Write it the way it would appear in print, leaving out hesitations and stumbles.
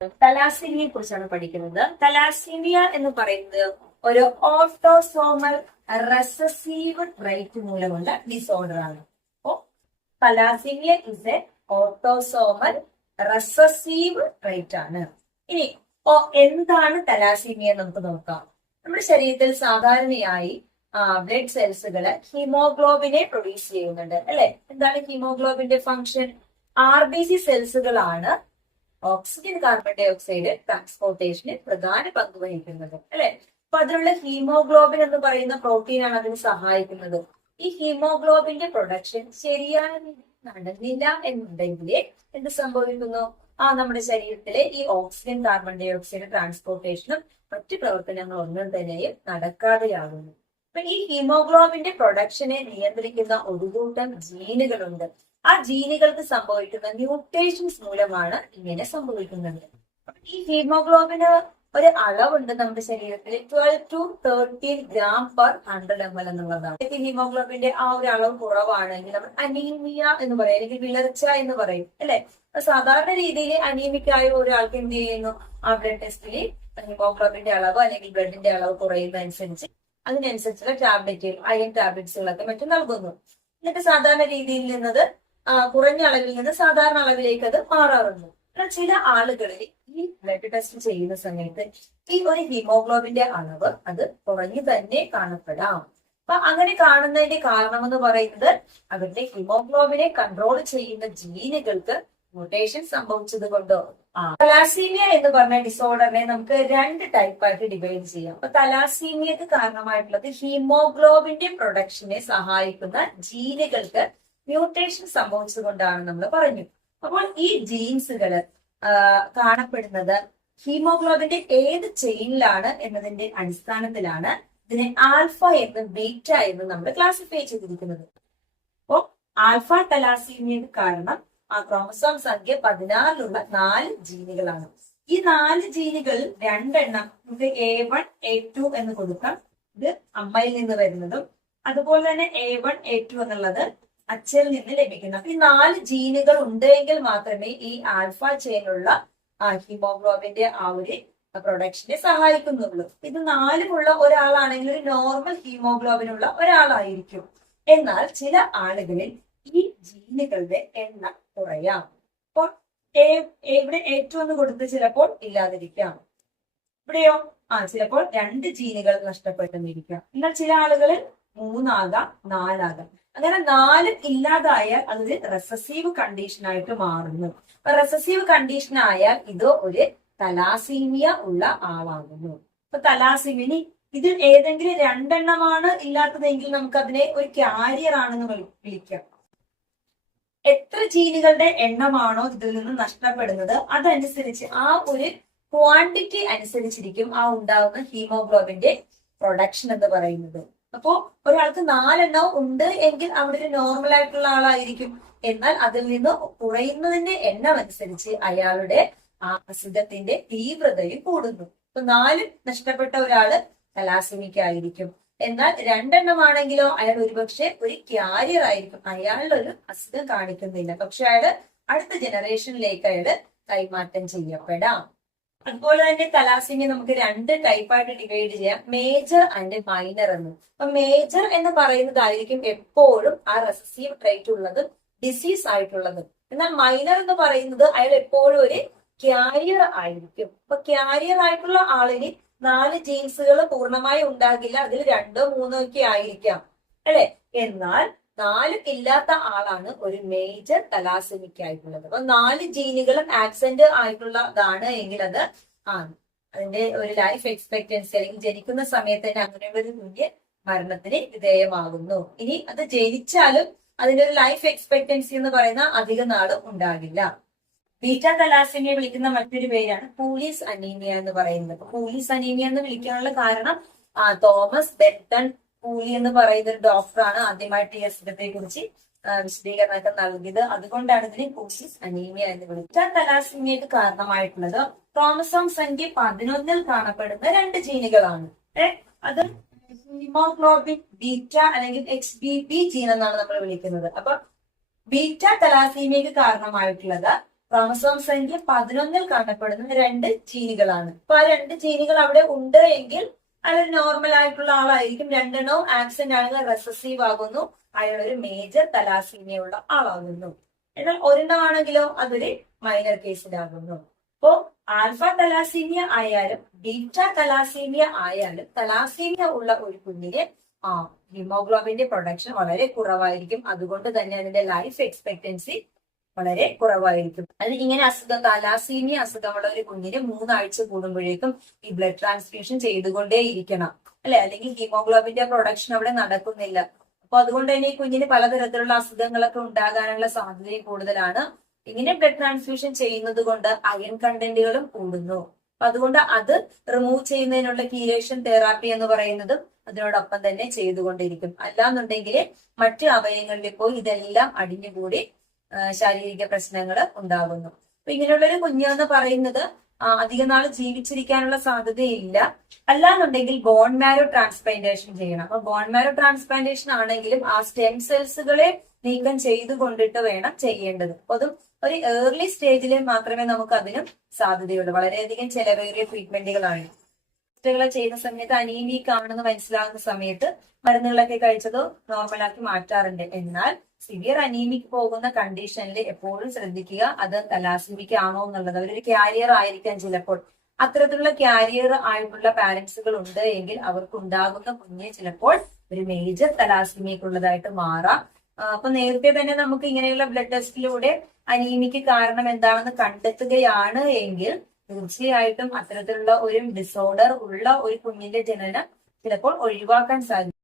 തലാസീമിയയെ കുറിച്ചാണ് പഠിക്കുന്നത്. തലാസീമിയ എന്ന് പറയുന്നത് ഒരു ഓട്ടോസോമൽ റെസസീവ് ട്രൈറ്റ് മൂലമുള്ള ഡിസോർഡർ ആണ്. അപ്പോ thalassaemia is a autosomal recessive trait ആണ്. ഇനി എന്താണ് തലാസീമിയ നമുക്ക് നോക്കാം. നമ്മുടെ ശരീരത്തിൽ സാധാരണയായി ബ്ലഡ് സെൽസുകള് ഹീമോഗ്ലോബിനെ പ്രൊഡ്യൂസ് ചെയ്യുന്നുണ്ട് അല്ലെ. എന്താണ് ഹീമോഗ്ലോബിന്റെ ഫംഗ്ഷൻ? RBC സെൽസുകളാണ് ഓക്സിജൻ കാർബൺ ഡൈ ഓക്സൈഡ് ട്രാൻസ്പോർട്ടേഷന് പ്രധാന പങ്ക് വഹിക്കുന്നത് അല്ലെ. അപ്പൊ അതിലുള്ള ഹീമോഗ്ലോബിൻ എന്ന് പറയുന്ന പ്രോട്ടീനാണ് അതിന് സഹായിക്കുന്നത്. ഈ ഹീമോഗ്ലോബിന്റെ പ്രൊഡക്ഷൻ ശരിയായ നടന്നില്ല എന്നുണ്ടെങ്കിൽ എന്ത് സംഭവിക്കുന്നു? നമ്മുടെ ശരീരത്തിലെ ഈ ഓക്സിജൻ കാർബൺ ഡൈ ഓക്സൈഡ് ട്രാൻസ്പോർട്ടേഷനും മറ്റു പ്രവർത്തനങ്ങളും ഒന്നും തന്നെയും നടക്കാതെയാകുന്നു. അപ്പൊ ഈ ഹീമോഗ്ലോബിന്റെ പ്രൊഡക്ഷനെ നിയന്ത്രിക്കുന്ന ഒരു കൂട്ടം ജീനുകളുണ്ട്. ആ ജീനുകൾക്ക് സംഭവിക്കുന്ന മ്യൂട്ടേഷൻസ് മൂലമാണ് ഇങ്ങനെ സംഭവിക്കുന്നത്. ഈ ഹീമോഗ്ലോബിന് ഒരു അളവുണ്ട് നമ്മുടെ ശരീരത്തിൽ, 12 to 13 gram per 100 ml എന്നുള്ളതാണ്. ഹീമോഗ്ലോബിന്റെ ആ ഒരു അളവ് കുറവാണെങ്കിൽ നമ്മൾ അനീമിയ എന്ന് പറയും, അല്ലെങ്കിൽ വിളർച്ച എന്ന് പറയും അല്ലെ. സാധാരണ രീതിയിൽ അനീമിക് ആയ ഒരാൾക്ക് എന്ത് ചെയ്യുന്നു? ആ ബ്ലഡ് ടെസ്റ്റിൽ ഹീമോഗ്ലോബിന്റെ അളവ് അല്ലെങ്കിൽ ബ്ലഡിന്റെ അളവ് കുറയുന്നതനുസരിച്ച് അതിനനുസരിച്ചുള്ള ടാബ്ലറ്റുകൾ, അയൺ ടാബ്ലറ്റ്സുകളൊക്കെ മറ്റും നൽകുന്നു. എന്നിട്ട് സാധാരണ രീതിയിൽ നിന്നത് കുറഞ്ഞ അളവിൽ നിന്ന് സാധാരണ അളവിലേക്ക് അത് മാറാറുണ്ട്. എന്നാൽ ചില ആളുകളിൽ ഈ ബ്ലഡ് ടെസ്റ്റ് ചെയ്യുന്ന സമയത്ത് ഈ ഒരു ഹീമോഗ്ലോബിന്റെ അളവ് അത് കുറഞ്ഞു തന്നെ കാണപ്പെടാം. അപ്പൊ അങ്ങനെ കാണുന്നതിന്റെ കാരണം എന്ന് പറയുന്നത് അവരുടെ ഹീമോഗ്ലോബിനെ കൺട്രോൾ ചെയ്യുന്ന ജീനുകൾക്ക് മ്യൂട്ടേഷൻ സംഭവിച്ചത് കൊണ്ടോ. തലാസീമിയ എന്ന് പറഞ്ഞ ഡിസോർഡറിനെ നമുക്ക് 2 ടൈപ്പായിട്ട് ഡിവൈഡ് ചെയ്യാം. അപ്പൊ തലാസീമിയക്ക് കാരണമായിട്ടുള്ളത് ഹീമോഗ്ലോബിന്റെ പ്രൊഡക്ഷനെ സഹായിക്കുന്ന ജീനുകൾക്ക് മ്യൂട്ടേഷൻ സംഭവിച്ചത് കൊണ്ടാണ് നമ്മൾ പറഞ്ഞു. അപ്പോൾ ഈ ജീൻസുകള് കാണപ്പെടുന്നത് ഹീമോഗ്ലോബിന്റെ ഏത് ചെയിനിലാണ് എന്നതിന്റെ അടിസ്ഥാനത്തിലാണ് ഇതിനെ ആൽഫ എന്നും ബീറ്റ എന്നും നമ്മൾ ക്ലാസിഫൈ ചെയ്തിരിക്കുന്നത്. അപ്പോ ആൽഫ തലാസീമിയക്ക് കാരണം ക്രോമസോം സംഖ്യ 16 4 ജീനുകളാണ്. ഈ 4 ജീനുകൾ 2 നമുക്ക് A1 A2 എന്ന് കൊടുക്കാം. ഇത് അമ്മയിൽ നിന്ന് വരുന്നതും അതുപോലെ തന്നെ A1 A2 എന്നുള്ളത് അച്ഛനിൽ നിന്ന് ലഭിക്കുന്നു. ഈ 4 ജീനുകൾ ഉണ്ടെങ്കിൽ മാത്രമേ ഈ ആൽഫ ചെയിനുള്ള ഹീമോഗ്ലോബിന്റെ ആ ഒരു പ്രൊഡക്ഷനെ സഹായിക്കുന്നുള്ളൂ. ഇത് 4 ഒരാളാണെങ്കിൽ ഒരു നോർമൽ ഹീമോഗ്ലോബിനുള്ള ഒരാളായിരിക്കും. എന്നാൽ ചില ആളുകളിൽ ഈ ജീനുകളുടെ എണ്ണം കുറയാം. അപ്പോൾ ഇവിടെ A2 എന്ന് കൊടുത്ത് ചിലപ്പോൾ ഇല്ലാതിരിക്കാം. ഇവിടെയോ ചിലപ്പോൾ 2 ജീനുകൾ നഷ്ടപ്പെട്ടെന്നിരിക്കാം. എന്നാൽ ചില ആളുകളിൽ 3 ആകാം, 4 ആകാം. അങ്ങനെ 4 ഇല്ലാതായാൽ അതൊരു റെസസീവ് കണ്ടീഷൻ ആയിട്ട് മാറുന്നു. റെസസീവ് കണ്ടീഷൻ ആയാൽ ഇത് ഒരു തലാസീമിയ ഉള്ള ആളാകുന്നു. അപ്പൊ തലാസീമിയ ഇതിൽ ഏതെങ്കിലും 2 ഇല്ലാത്തതെങ്കിൽ നമുക്ക് അതിനെ ഒരു ക്യാരിയർ ആണെന്ന് വിളിക്കാം. എത്ര ജീനുകളുടെ എണ്ണമാണോ ഇതിൽ നിന്ന് നഷ്ടപ്പെടുന്നത് അതനുസരിച്ച് ആ ഒരു ക്വാണ്ടിറ്റി അനുസരിച്ചിരിക്കും ആ ഉണ്ടാകുന്ന ഹീമോഗ്ലോബിന്റെ പ്രൊഡക്ഷൻ എന്ന് പറയുന്നത്. അപ്പോ ഒരാൾക്ക് 4 ഉണ്ട് എങ്കിൽ അവിടെ ഒരു നോർമൽ ആയിട്ടുള്ള ആളായിരിക്കും. എന്നാൽ അതിൽ നിന്ന് കുറയുന്നതിന്റെ എണ്ണം അനുസരിച്ച് അയാളുടെ ആ അസുഖത്തിന്റെ തീവ്രതയും കൂടുന്നു. അപ്പൊ 4 നഷ്ടപ്പെട്ട ഒരാള് തലാസീമിക് ആയിരിക്കും. എന്നാൽ 2 ആണെങ്കിലോ അയാൾ ഒരുപക്ഷെ ഒരു ക്യാരിയർ ആയിരിക്കും. അയാളുടെ ഒരു അസുഖം കാണിക്കുന്നില്ല, പക്ഷെ അയാള് അടുത്ത ജനറേഷനിലേക്ക് അയാള് കൈമാറ്റം ചെയ്യപ്പെടാം. അതുപോലെ തന്നെ തലാസീമിയ നമുക്ക് 2 ടൈപ്പായിട്ട് ഡിവൈഡ് ചെയ്യാം, മേജർ ആൻഡ് മൈനർ എന്ന്. അപ്പൊ മേജർ എന്ന് പറയുന്നതായിരിക്കും എപ്പോഴും ആ റെസസീവ് ട്രൈറ്റ് ഉള്ളത്, ഡിസീസ് ആയിട്ടുള്ളത്. എന്നാൽ മൈനർ എന്ന് പറയുന്നത് അയാൾ എപ്പോഴും ഒരു ക്യാരിയർ ആയിരിക്കും. അപ്പൊ ക്യാരിയർ ആയിട്ടുള്ള ആളിന് 4 ജീൻസുകൾ പൂർണ്ണമായി ഉണ്ടാകില്ല, അതിൽ 2 3 ഒക്കെ ആയിരിക്കാം അല്ലെ. എന്നാൽ 4 ഇല്ലാത്ത ആളാണ് ഒരു മേജർ തലാസീമിക് ആയിട്ടുള്ളത്. അപ്പൊ 4 ജീനുകളും ആബ്സെന്റ് ആയിട്ടുള്ളതാണ് എങ്കിൽ അത് അതിന്റെ ഒരു ലൈഫ് എക്സ്പെക്ടൻസി അല്ലെങ്കിൽ ജനിക്കുന്ന സമയത്ത് തന്നെ അങ്ങനെയുള്ള ഒരു കുഞ്ഞ് മരണത്തിന് വിധേയമാകുന്നു. ഇനി അത് ജനിച്ചാലും അതിന്റെ ഒരു ലൈഫ് എക്സ്പെക്ടൻസി എന്ന് പറയുന്ന അധിക നാളും ഉണ്ടാകില്ല. ബീറ്റ തലാസീമിയ വിളിക്കുന്ന മറ്റൊരു പേരാണ് പൂലീസ് അനീമിയ എന്ന് പറയുന്നത്. പൂലീസ് അനീമിയ എന്ന് വിളിക്കാനുള്ള കാരണം തോമസ് ബെത്തൺ പൂലി എന്ന് പറയുന്ന ഒരു ഡോക്ടറാണ് ആദ്യമായിട്ട് ഈ അസുഖത്തെ കുറിച്ച് വിശദീകരണമൊക്കെ നൽകിയത്. അതുകൊണ്ടാണ് ഇതിനെ പൂലീസ് അനീമിയ എന്ന് വിളിക്കുക. തലാസീമിയക്ക് കാരണമായിട്ടുള്ളത് ക്രോമസോം സംഖ്യ 11 കാണപ്പെടുന്ന 2 ജീനുകളാണ്. അത് ഹീമോഗ്ലോബിൻ ബീറ്റ അല്ലെങ്കിൽ XBB ജീൻ എന്നാണ് നമ്മൾ വിളിക്കുന്നത്. അപ്പൊ ബീറ്റ തലാസീമിയക്ക് കാരണമായിട്ടുള്ളത് ക്രോമസോം സംഖ്യ 11 കാണപ്പെടുന്ന 2 ജീനുകളാണ്. അപ്പൊ ആ 2 ജീനുകൾ അവിടെ ഉണ്ട് എങ്കിൽ അതൊരു നോർമൽ ആയിട്ടുള്ള ആളായിരിക്കും. 2 എണ്ണവും ആബ്സെന്റ് ആണെങ്കിൽ റെസസീവ് ആകുന്നു, അയാൾ ഒരു മേജർ തലാസീമിയ ഉള്ള ആളാകുന്നു. എന്നാൽ ഒരെണ്ണമാണെങ്കിലോ അതൊരു മൈനർ കേസിലാകുന്നു. അപ്പോ ആൽഫ തലാസീമിയ ആയാലും ബീറ്റ തലാസീമിയ ആയാലും തലാസീമിയ ഉള്ള ഒരു കുഞ്ഞിന് ഹീമോഗ്ലോബിന്റെ പ്രൊഡക്ഷൻ വളരെ കുറവായിരിക്കും. അതുകൊണ്ട് തന്നെ അതിന്റെ ലൈഫ് എക്സ്പെക്ടൻസി വളരെ കുറവായിരിക്കും. അത് ഇങ്ങനെ അസുഖം തലാസീമിയ അസുഖമുള്ള ഒരു കുഞ്ഞിന് 3 ആഴ്ച കൂടുമ്പോഴേക്കും ഈ ബ്ലഡ് ട്രാൻസ്ഫ്യൂഷൻ ചെയ്തുകൊണ്ടേ ഇരിക്കണം, അല്ലെ? അല്ലെങ്കിൽ ഹീമോഗ്ലോബിന്റെ പ്രൊഡക്ഷൻ അവിടെ നടക്കുന്നില്ല. അപ്പൊ അതുകൊണ്ട് തന്നെ ഈ കുഞ്ഞിന് പലതരത്തിലുള്ള അസുഖങ്ങളൊക്കെ ഉണ്ടാകാനുള്ള സാധ്യതയും കൂടുതലാണ്. ഇങ്ങനെ ബ്ലഡ് ട്രാൻസ്ഫ്യൂഷൻ ചെയ്യുന്നത് കൊണ്ട് അയൺ കണ്ടന്റുകളും കൂടുന്നു. അപ്പൊ അതുകൊണ്ട് അത് റിമൂവ് ചെയ്യുന്നതിനുള്ള കീലേഷൻ തെറാപ്പി എന്ന് പറയുന്നതും അതിനോടൊപ്പം തന്നെ ചെയ്തുകൊണ്ടിരിക്കും. അല്ലാന്നുണ്ടെങ്കിൽ മറ്റു അവയവങ്ങളിലിപ്പോ ഇതെല്ലാം അടിഞ്ഞുകൂടി ശാരീരിക പ്രശ്നങ്ങൾ ഉണ്ടാകുന്നു. അപ്പൊ ഇങ്ങനെയുള്ളൊരു കുഞ്ഞെന്ന് പറയുന്നത് അധിക നാൾ ജീവിച്ചിരിക്കാനുള്ള സാധ്യതയില്ല. അല്ലാന്നുണ്ടെങ്കിൽ ബോൺ മാരോ ട്രാൻസ്പ്ലാന്റേഷൻ ചെയ്യണം. അപ്പൊ ബോൺ മാരോ ട്രാൻസ്പ്ലാന്റേഷൻ ആണെങ്കിലും ആ സ്റ്റെം സെൽസുകളെ നീക്കം ചെയ്തുകൊണ്ടിട്ട് വേണം ചെയ്യേണ്ടത്. അപ്പൊ അതും ഒരു ഏർലി സ്റ്റേജിൽ മാത്രമേ നമുക്ക് അതിനും സാധ്യതയുള്ളൂ. വളരെയധികം ചെലവേറിയ ട്രീറ്റ്മെന്റുകളാണ്. ടെസ്റ്റുകൾ ചെയ്യുന്ന സമയത്ത് അനീമിക് ആണെന്ന് മനസ്സിലാകുന്ന സമയത്ത് മരുന്നുകളൊക്കെ കഴിച്ചത് നോർമലാക്കി മാറ്റാറുണ്ട്. എന്നാൽ സിവിയർ അനീമിക് പോകുന്ന കണ്ടീഷനിൽ എപ്പോഴും ശ്രദ്ധിക്കുക അത് തലാസീമിക് ആണോ എന്നുള്ളത്. അവരൊരു ക്യാരിയർ ആയിരിക്കാം ചിലപ്പോൾ. അത്തരത്തിലുള്ള ക്യാരിയർ ആയിട്ടുള്ള പാരന്റ്സുകൾ ഉണ്ട് എങ്കിൽ അവർക്ക് ഉണ്ടാകുന്ന കുഞ്ഞ് ചിലപ്പോൾ ഒരു മേജർ തലാസീമിക് ഉള്ളതായിട്ട് മാറാം. അപ്പൊ നേരത്തെ തന്നെ നമുക്ക് ഇങ്ങനെയുള്ള ബ്ലഡ് ടെസ്റ്റിലൂടെ അനീമിക്ക് കാരണം എന്താണെന്ന് കണ്ടെത്തുകയാണ് എങ്കിൽ തീർച്ചയായിട്ടും അത്തരത്തിലുള്ള ഒരു ഡിസോർഡർ ഉള്ള ഒരു കുഞ്ഞിന്റെ ജനനം ചിലപ്പോൾ ഒഴിവാക്കാൻ സാധിക്കും.